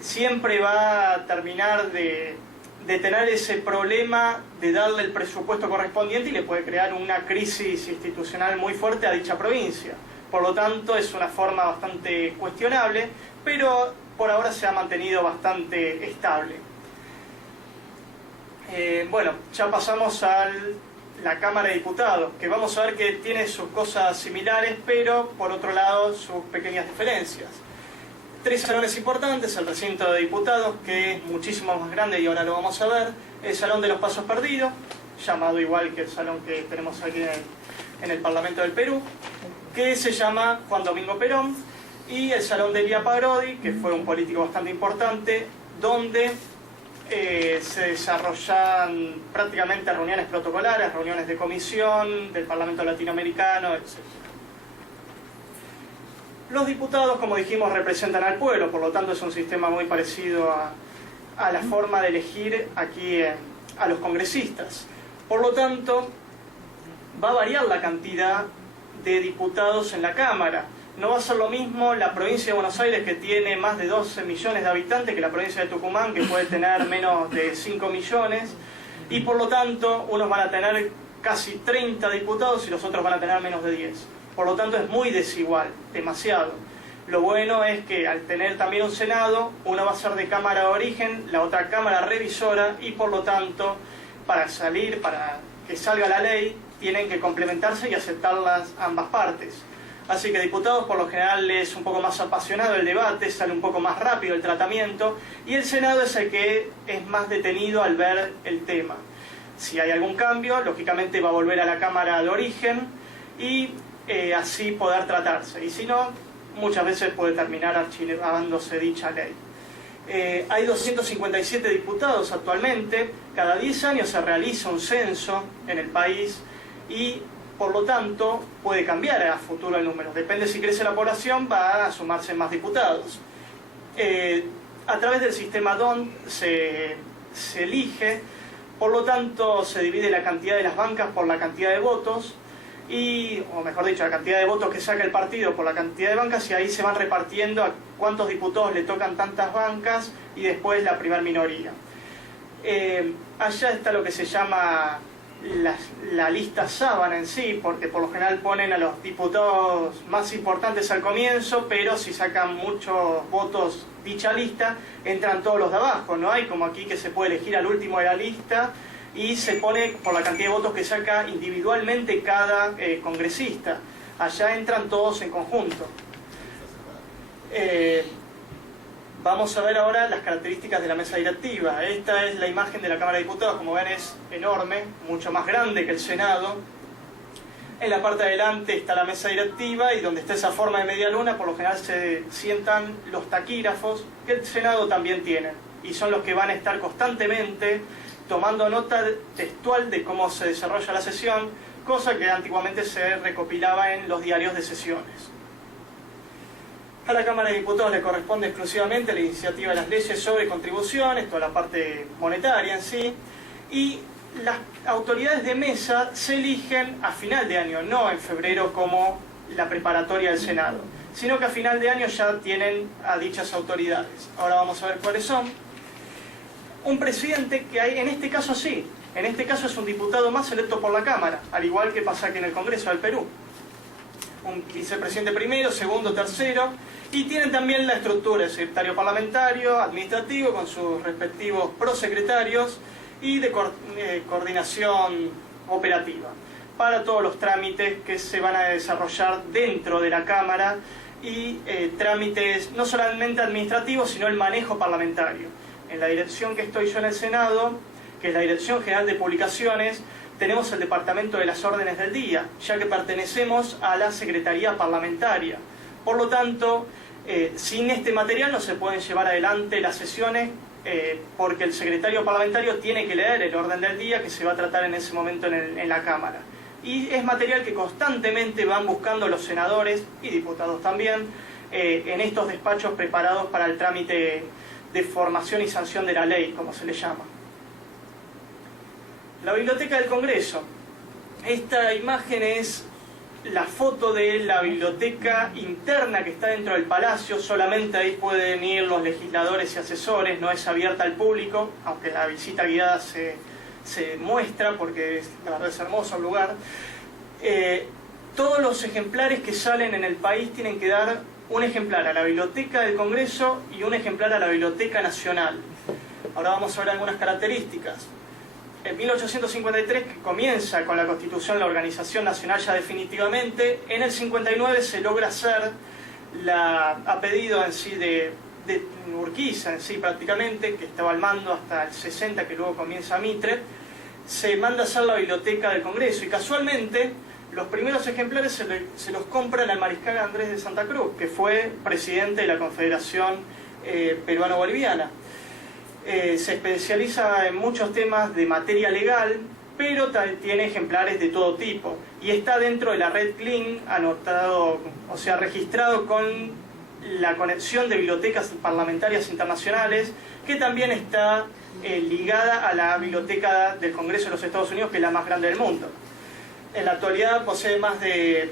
siempre va a terminar de tener ese problema de darle el presupuesto correspondiente y le puede crear una crisis institucional muy fuerte a dicha provincia. Por lo tanto, es una forma bastante cuestionable, pero por ahora se ha mantenido bastante estable. Bueno, ya pasamos a la Cámara de Diputados, que vamos a ver que tiene sus cosas similares, pero por otro lado sus pequeñas diferencias. 3 salones importantes: el recinto de diputados, que es muchísimo más grande y ahora lo vamos a ver, el Salón de los Pasos Perdidos, llamado igual que el salón que tenemos aquí en el Parlamento del Perú, que se llama Juan Domingo Perón, y el Salón de Elia Parodi, que fue un político bastante importante, donde se desarrollan prácticamente reuniones protocolares, reuniones de comisión del Parlamento Latinoamericano, etc. Los diputados, como dijimos, representan al pueblo, por lo tanto es un sistema muy parecido a la forma de elegir aquí a los congresistas. Por lo tanto, va a variar la cantidad de diputados en la Cámara. No va a ser lo mismo la provincia de Buenos Aires, que tiene más de 12 millones de habitantes, que la provincia de Tucumán, que puede tener menos de 5 millones, y por lo tanto unos van a tener casi 30 diputados y los otros van a tener menos de 10. Por lo tanto es muy desigual, demasiado. Lo bueno es que al tener también un Senado, uno va a ser de Cámara de Origen, la otra Cámara Revisora, y por lo tanto, para que salga la ley, tienen que complementarse y aceptarlas ambas partes. Así que diputados por lo general es un poco más apasionado el debate, sale un poco más rápido el tratamiento, y el Senado es el que es más detenido al ver el tema. Si hay algún cambio, lógicamente va a volver a la Cámara de Origen y así poder tratarse. Y si no, muchas veces puede terminar archivándose dicha ley. Hay 257 diputados actualmente, cada 10 años se realiza un censo en el país y por lo tanto puede cambiar a futuro el número. Depende si crece la población, va a sumarse más diputados. A través del sistema DONT se elige, por lo tanto se divide la cantidad de las bancas por la cantidad de votos, o mejor dicho, la cantidad de votos que saca el partido por la cantidad de bancas, y ahí se van repartiendo a cuántos diputados le tocan tantas bancas y después la primer minoría. Allá está lo que se llama la lista sábana en sí, porque por lo general ponen a los diputados más importantes al comienzo, pero si sacan muchos votos dicha lista, entran todos los de abajo. No hay como aquí que se puede elegir al último de la lista y se pone por la cantidad de votos que saca individualmente cada congresista. Allá entran todos en conjunto. Vamos a ver ahora las características de la mesa directiva. Esta es la imagen de la Cámara de Diputados. Como ven, es enorme, mucho más grande que el Senado. En la parte de adelante está la mesa directiva, y donde está esa forma de media luna, por lo general se sientan los taquígrafos, que el Senado también tiene, y son los que van a estar constantemente tomando nota textual de cómo se desarrolla la sesión, cosa que antiguamente se recopilaba en los diarios de sesiones. A la Cámara de Diputados le corresponde exclusivamente la iniciativa de las leyes sobre contribuciones, toda la parte monetaria en sí, y las autoridades de mesa se eligen a final de año, no en febrero como la preparatoria del Senado, sino que a final de año ya tienen a dichas autoridades. Ahora vamos a ver cuáles son. Un presidente que hay, en este caso sí, en este caso es un diputado más electo por la Cámara, al igual que pasa aquí en el Congreso del Perú. Un vicepresidente primero, segundo, tercero, y tienen también la estructura de secretario parlamentario, administrativo, con sus respectivos prosecretarios, y de coordinación operativa, para todos los trámites que se van a desarrollar dentro de la Cámara, y trámites no solamente administrativos, sino el manejo parlamentario. En la dirección que estoy yo en el Senado, que es la Dirección General de Publicaciones, tenemos el Departamento de las Órdenes del Día, ya que pertenecemos a la Secretaría Parlamentaria. Por lo tanto, sin este material no se pueden llevar adelante las sesiones, porque el secretario parlamentario tiene que leer el orden del día que se va a tratar en ese momento en la Cámara. Y es material que constantemente van buscando los senadores y diputados también en estos despachos preparados para el trámite de formación y sanción de la ley, como se le llama. La Biblioteca del Congreso. Esta imagen es la foto de la biblioteca interna que está dentro del Palacio. Solamente ahí pueden ir los legisladores y asesores, no es abierta al público, aunque la visita guiada se muestra, porque la verdad es hermoso el lugar. Todos los ejemplares que salen en el país tienen que dar un ejemplar a la Biblioteca del Congreso y un ejemplar a la Biblioteca Nacional. Ahora vamos a ver algunas características. En 1853, que comienza con la Constitución la Organización Nacional ya definitivamente, en el 59 se logra hacer, a pedido en sí de Urquiza en sí prácticamente, que estaba al mando hasta el 60, que luego comienza Mitre, se manda a hacer la Biblioteca del Congreso, y casualmente los primeros ejemplares se los compran al mariscal Andrés de Santa Cruz, que fue presidente de la Confederación Peruano-Boliviana. Se especializa en muchos temas de materia legal, pero tiene ejemplares de todo tipo, y está dentro de la red CLIN, anotado, o sea, registrado con la conexión de bibliotecas parlamentarias internacionales, que también está ligada a la Biblioteca del Congreso de los Estados Unidos, que es la más grande del mundo. En la actualidad posee más de,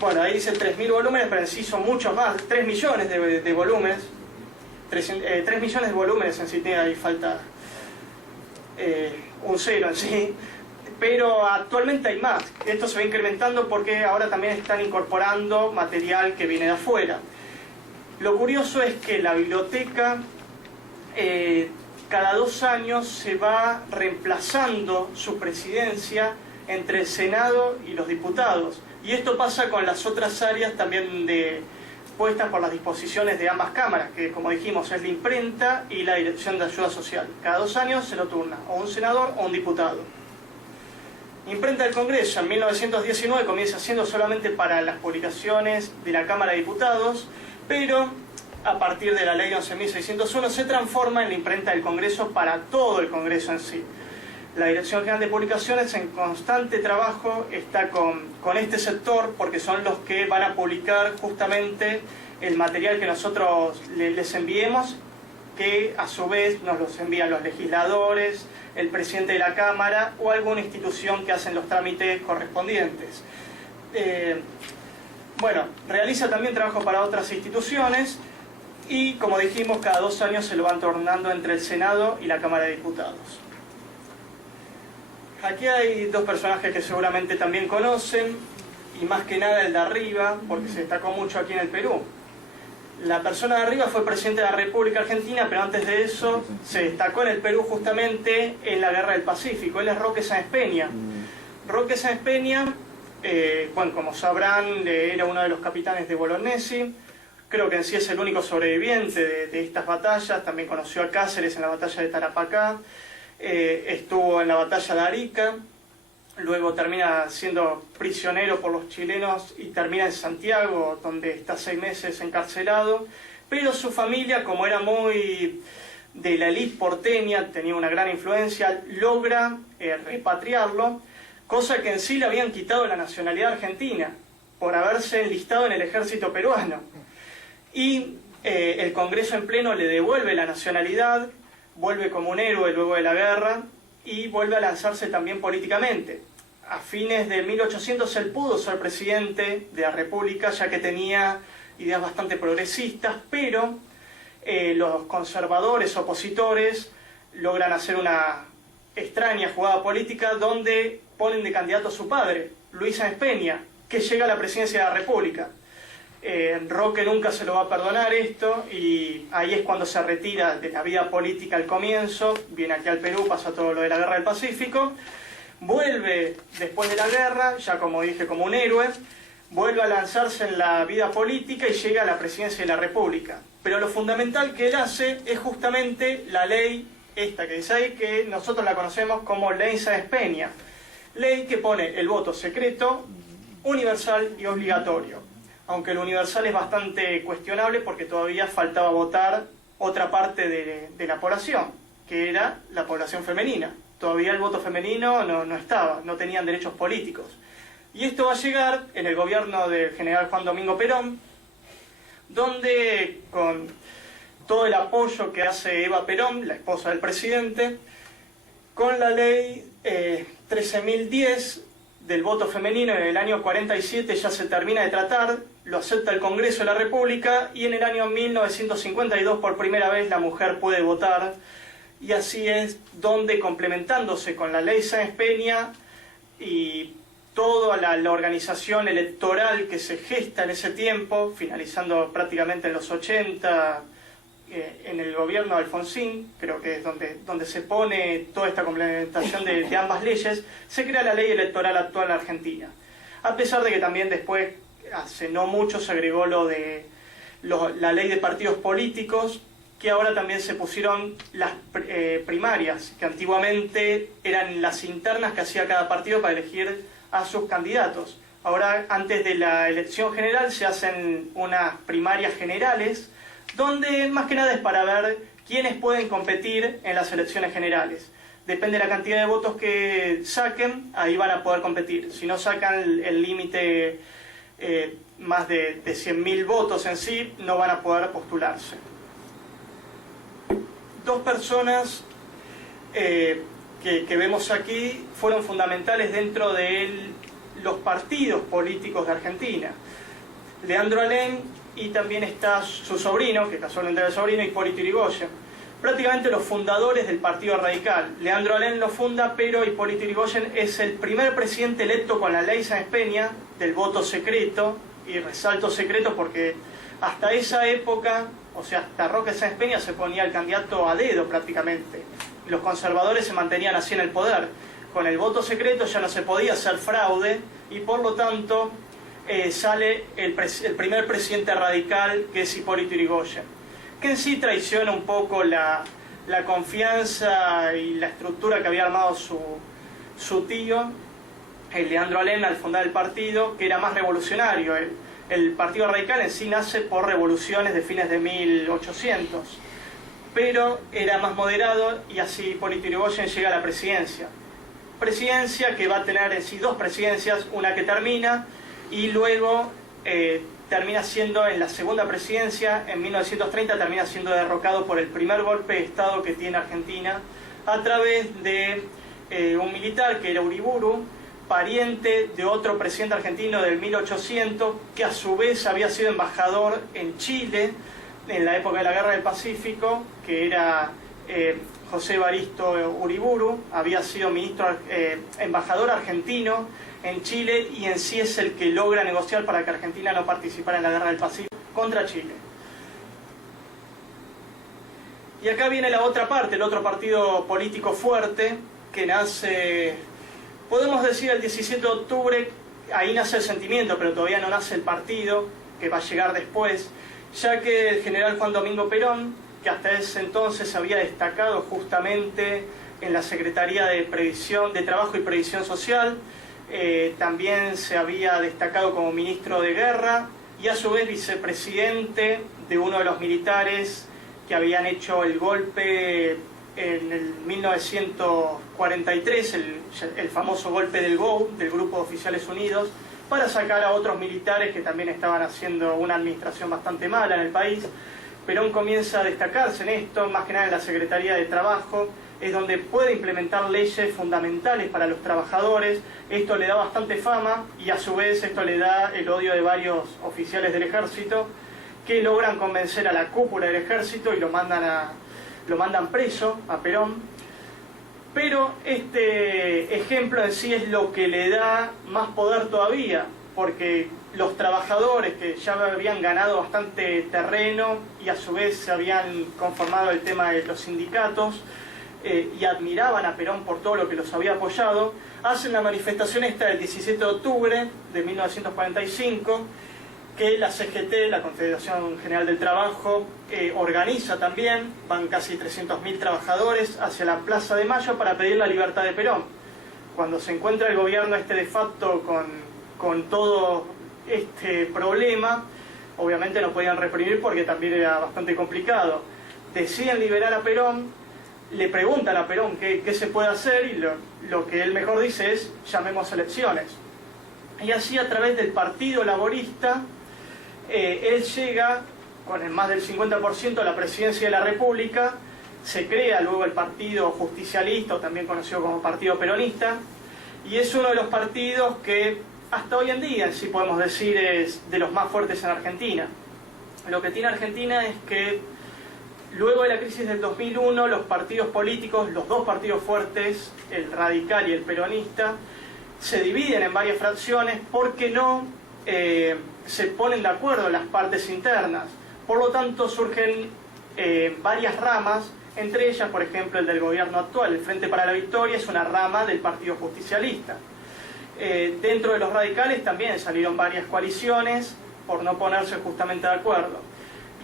bueno, ahí dice 3.000 volúmenes, pero en sí son muchos más, 3 millones de volúmenes, 3 millones de volúmenes en sí, ahí falta un cero en sí, pero actualmente hay más. Esto se va incrementando porque ahora también están incorporando material que viene de afuera. Lo curioso es que la biblioteca cada 2 años se va reemplazando su presidencia entre el Senado y los diputados. Y esto pasa con las otras áreas también puestas por las disposiciones de ambas cámaras, que como dijimos es la imprenta y la Dirección de Ayuda Social. Cada 2 años se lo turna o un senador o un diputado. Imprenta del Congreso en 1919 comienza siendo solamente para las publicaciones de la Cámara de Diputados, pero a partir de la ley 11.601 se transforma en la imprenta del Congreso para todo el Congreso en sí. La Dirección General de Publicaciones en constante trabajo está con este sector, porque son los que van a publicar justamente el material que nosotros les enviemos, que a su vez nos los envían los legisladores, el presidente de la Cámara o alguna institución que hacen los trámites correspondientes. Bueno, realiza también trabajo para otras instituciones y, como dijimos, cada 2 años se lo van turnando entre el Senado y la Cámara de Diputados. Aquí hay 2 personajes que seguramente también conocen, y más que nada el de arriba, porque se destacó mucho aquí en el Perú. La persona de arriba fue presidente de la República Argentina, pero antes de eso se destacó en el Perú justamente en la Guerra del Pacífico. Él es Roque Sáenz Peña. Roque Sáenz Peña, bueno, como sabrán, era uno de los capitanes de Bolognesi. Creo que en sí es el único sobreviviente de estas batallas. También conoció a Cáceres en la batalla de Tarapacá. Estuvo en la batalla de Arica. Luego termina siendo prisionero por los chilenos y termina en Santiago, donde está 6 meses encarcelado. Pero su familia, como era muy de la élite porteña, tenía una gran influencia, logra repatriarlo, cosa que en sí le habían quitado la nacionalidad argentina por haberse enlistado en el ejército peruano. Y el Congreso en pleno le devuelve la nacionalidad, vuelve como un héroe luego de la guerra y vuelve a lanzarse también políticamente. A fines de 1800 él pudo ser presidente de la República, ya que tenía ideas bastante progresistas, pero los conservadores opositores logran hacer una extraña jugada política donde ponen de candidato a su padre, Luis Sáenz Peña, que llega a la presidencia de la República. Roque nunca se lo va a perdonar esto y ahí es cuando se retira de la vida política al comienzo, viene aquí al Perú, pasa todo lo de la Guerra del Pacífico, vuelve después de la guerra, ya como dije, como un héroe, vuelve a lanzarse en la vida política y llega a la presidencia de la República. Pero lo fundamental que él hace es justamente la ley esta que dice ahí, que nosotros la conocemos como Ley Sáenz Peña. Ley que pone el voto secreto, universal y obligatorio. Aunque el universal es bastante cuestionable porque todavía faltaba votar otra parte de la población, que era la población femenina. Todavía el voto femenino no estaba, no tenían derechos políticos. Y esto va a llegar en el gobierno del general Juan Domingo Perón, donde con todo el apoyo que hace Eva Perón, la esposa del presidente, con la ley 13.010 del voto femenino en el año 47 ya se termina de tratar, lo acepta el Congreso de la República y en el año 1952 por primera vez la mujer puede votar. Y así es donde, complementándose con la ley Sáenz Peña y toda la organización electoral que se gesta en ese tiempo, finalizando prácticamente en los 80, en el gobierno de Alfonsín, creo que es donde se pone toda esta complementación de ambas leyes, se crea la ley electoral actual en Argentina. A pesar de que también después, hace no mucho, se agregó la ley de partidos políticos, que ahora también se pusieron las primarias, que antiguamente eran las internas que hacía cada partido para elegir a sus candidatos. Ahora, antes de la elección general, se hacen unas primarias generales, donde más que nada es para ver quiénes pueden competir en las elecciones generales. Depende de la cantidad de votos que saquen, ahí van a poder competir. Si no sacan el límite más de 100.000 votos en sí, no van a poder postularse. Dos personas que vemos aquí fueron fundamentales dentro de los partidos políticos de Argentina. Leandro Alem, y también está su sobrino, que casualmente era el sobrino, Hipólito Yrigoyen. Prácticamente los fundadores del Partido Radical. Leandro Alem lo funda, pero Hipólito Yrigoyen es el primer presidente electo con la ley Sáenz Peña del voto secreto, y resalto secreto porque hasta esa época, o sea, hasta Roque Sáenz Peña se ponía el candidato a dedo prácticamente. Los conservadores se mantenían así en el poder. Con el voto secreto ya no se podía hacer fraude y por lo tanto sale el primer presidente radical, que es Hipólito Yrigoyen, que en sí traiciona un poco la confianza y la estructura que había armado su tío, Leandro Alem, al fundar el partido, que era más revolucionario. El Partido Radical en sí nace por revoluciones de fines de 1800, pero era más moderado, y así Hipólito Yrigoyen llega a la presidencia. Presidencia que va a tener en sí dos presidencias, una que termina, y luego termina siendo en la segunda presidencia, en 1930 termina siendo derrocado por el primer golpe de Estado que tiene Argentina, a través de un militar que era Uriburu, pariente de otro presidente argentino del 1800, que a su vez había sido embajador en Chile en la época de la Guerra del Pacífico, que era José Evaristo Uriburu, había sido embajador argentino en Chile, y en sí es el que logra negociar para que Argentina no participara en la Guerra del Pacífico contra Chile. Y acá viene la otra parte, el otro partido político fuerte, que nace, podemos decir, el 17 de octubre, ahí nace el sentimiento, pero todavía no nace el partido, que va a llegar después, ya que el general Juan Domingo Perón, que hasta ese entonces se había destacado justamente en la Secretaría de Trabajo y Previsión Social, también se había destacado como ministro de Guerra y a su vez vicepresidente de uno de los militares que habían hecho el golpe en el 1943, el famoso golpe del GOU, del Grupo de Oficiales Unidos, para sacar a otros militares que también estaban haciendo una administración bastante mala en el país. Perón comienza a destacarse en esto, más que nada en la Secretaría de Trabajo, es donde puede implementar leyes fundamentales para los trabajadores. Esto le da bastante fama y a su vez esto le da el odio de varios oficiales del ejército que logran convencer a la cúpula del ejército y lo mandan preso a Perón. Pero este ejemplo en sí es lo que le da más poder todavía, porque los trabajadores que ya habían ganado bastante terreno y a su vez se habían conformado el tema de los sindicatos, y admiraban a Perón por todo lo que los había apoyado, hacen la manifestación esta del 17 de octubre de 1945, que la CGT, la Confederación General del Trabajo, organiza también. Van casi 300.000 trabajadores hacia la Plaza de Mayo para pedir la libertad de Perón. Cuando se encuentra el gobierno de facto con todo este problema, obviamente no podían reprimir porque también era bastante complicado. Deciden liberar a Perón. Le preguntan a Perón qué se puede hacer, y lo que él mejor dice es: llamemos elecciones. Y así, a través del Partido Laborista, él llega con el más del 50% a la presidencia de la República. Se crea luego el Partido Justicialista, o también conocido como Partido Peronista, y es uno de los partidos que hasta hoy en día, sí podemos decir, es de los más fuertes en Argentina. Lo que tiene Argentina es que luego de la crisis del 2001, los partidos políticos, los dos partidos fuertes, el radical y el peronista, se dividen en varias fracciones porque no se ponen de acuerdo en las partes internas. Por lo tanto, surgen varias ramas, entre ellas, por ejemplo, el del gobierno actual. El Frente para la Victoria es una rama del Partido Justicialista. Dentro de los radicales también salieron varias coaliciones por no ponerse justamente de acuerdo.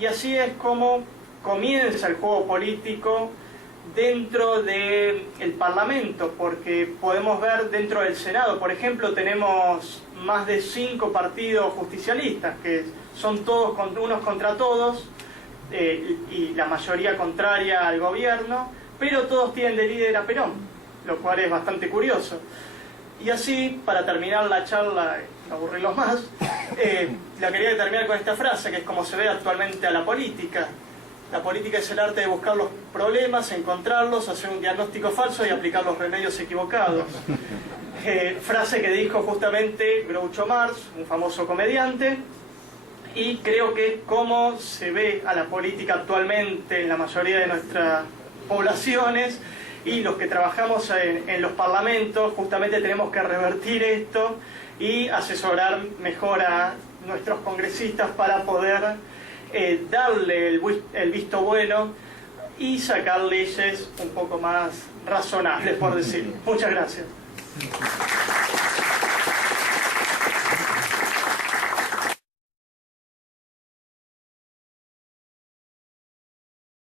Y así es como comienza el juego político dentro del Parlamento, porque podemos ver dentro del Senado, por ejemplo, tenemos más de 5 partidos justicialistas, que son todos unos contra todos, y la mayoría contraria al gobierno, pero todos tienen de líder a Perón, lo cual es bastante curioso. Y así, para terminar la charla, no aburrirlos más, la quería terminar con esta frase, que es como se ve actualmente a la política. La política es el arte de buscar los problemas, encontrarlos, hacer un diagnóstico falso y aplicar los remedios equivocados. Frase que dijo justamente Groucho Marx, un famoso comediante, y creo que es como se ve a la política actualmente en la mayoría de nuestras poblaciones, y los que trabajamos en los parlamentos justamente tenemos que revertir esto y asesorar mejor a nuestros congresistas para poder darle el visto bueno y sacar leyes un poco más razonables, por decirlo. Muchas gracias.